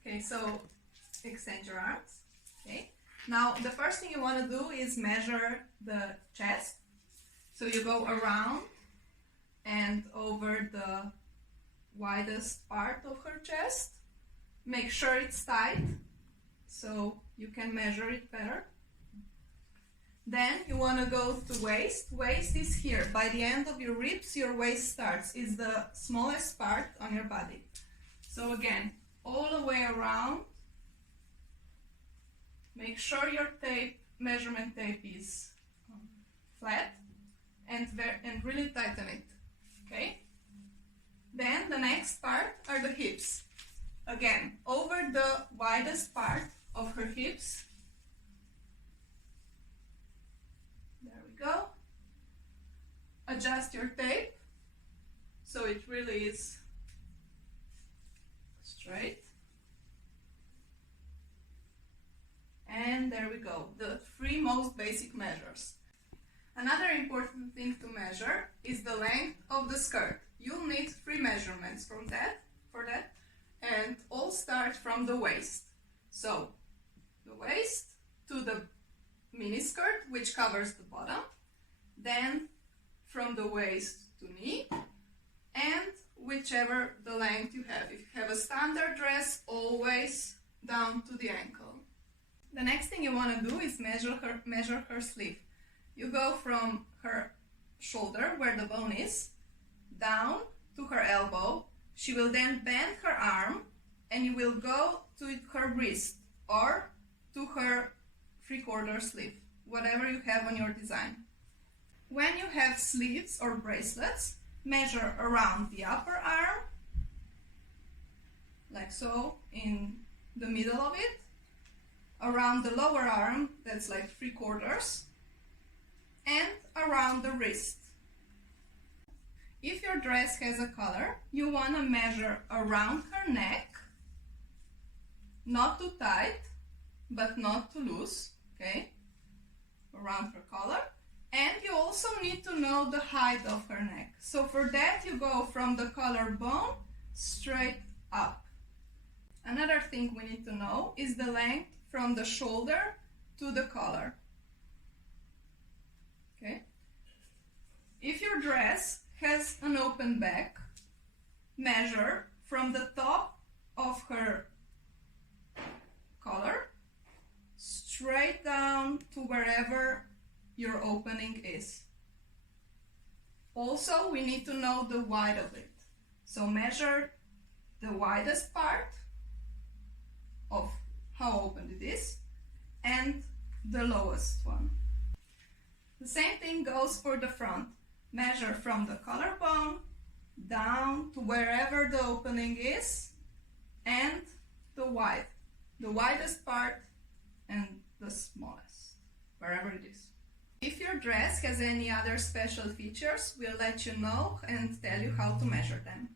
Okay, so extend your arms. Okay. Now the first thing you want to do is measure the chest. So you go around and over the widest part of her chest. Make sure it's tight so you can measure it better. Then you want to go to waist. Waist is here. By the end of your ribs, your waist starts. It's the smallest part on your body. So again, all the way around. Make sure your measurement tape is flat and really tighten it. Okay? Then the next part are the hips. Again, over the widest part of her hips. There we go. Adjust your tape so it really is straight. And there we go, the three most basic measures. Another important thing to measure is the length of the skirt. You'll need 3 measurements for that, and all start from the waist. So, the waist to the mini skirt, which covers the bottom, then from the waist to knee, and whichever the length you have. If you have a standard dress, always down to the ankle. The next thing you want to do is measure her sleeve. You go from her shoulder, where the bone is, down to her elbow. She will then bend her arm and you will go to her wrist or to her 3/4 sleeve, whatever you have on your design. When you have sleeves or bracelets, measure around the upper arm, like so, in the middle of it, around the lower arm, that's like 3/4, and around the wrist. If your dress has a collar, you want to measure around her neck, not too tight, but not too loose, okay? Around her collar. And you also need to know the height of her neck. So for that, you go from the collarbone straight up. Another thing we need to know is the length from the shoulder to the collar. Okay? If your dress has an open back, measure from the top of her collar straight down to wherever your opening is. Also, we need to know the width of it. So measure the widest part of how open it is and the lowest one. The same thing goes for the front. Measure from the collarbone down to wherever the opening is and the widest part and the smallest, wherever it is. If your dress has any other special features, we'll let you know and tell you how to measure them.